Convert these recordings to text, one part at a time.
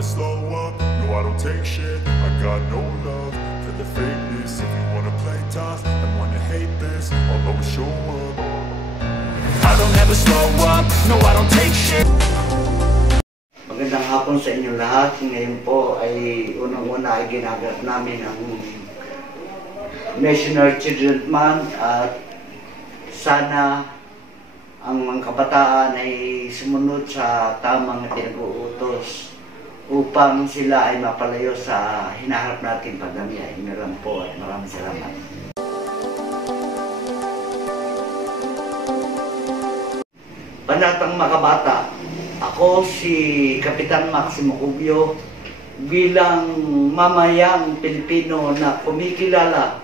never slow up, no I don't take shit. I got no love for the fakeness. If you wanna play tough and wanna hate this, I'll always show up. I don't ever slow up, no I don't take shit. Magandang hapon sa inyong lahat. Ngayon po ay unang-una ay ginaganap namin ang National Children's Month at sana ang mga kabataan ay sumunod sa tamang pinag-uutos upang sila ay mapalayo sa hinaharap natin pandemya. Yun lang po at maraming salamat. Banatang Makabata, ako si Kapitan Maximo Cubio bilang mamayang Pilipino na kumikilala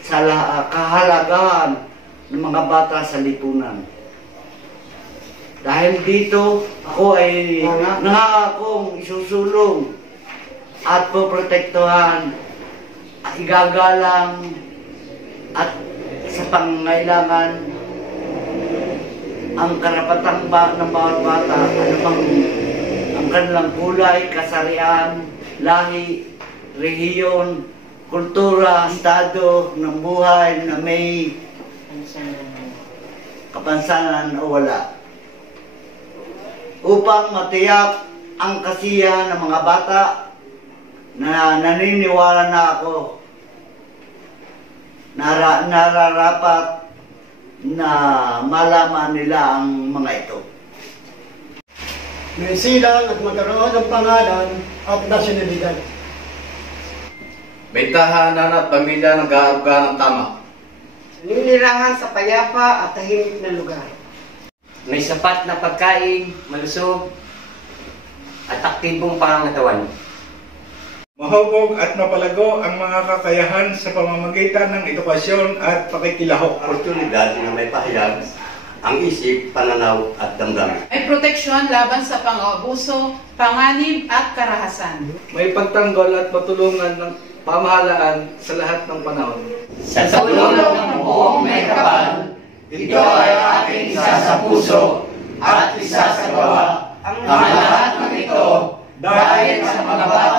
sa kahalagahan ng mga bata sa lipunan. Dahil dito, ako ay nangakong isusulong at poprotektuhan, igagalang at sa pangangailangan ang karapatang ng bawat bata, anumang ang kanilang kulay, kasarian, lahi, rehiyon, kultura, estado ng buhay na may kapansanan o wala. Upang matiyak ang kasiyahan ng mga bata na naniniwala na ako nararapat na malaman nila ang mga ito. Mensilang at magkaroon ng pangalan at nasyonalidad. May tahanan at pamilya nag-aaruga ng tama. Ninirahan sa payapa at tahimik na lugar. May sapat na pagkain, malusog, at aktibong pangangatawan. Mahubog at mapalago ang mga kakayahan sa pamamagitan ng edukasyon at pakikilahok. Oportunidad na may pahayag ang isip, pananaw at damdamin. May proteksyon laban sa pang-aabuso, panganib at karahasan. May pagtanggol at patulungan ng pamahalaan sa lahat ng panahon. Sa tulong ng buong may kapal, ito ay aking isa sa puso at isa sa gawa. Ang lahat ng ito dahil sa mga bata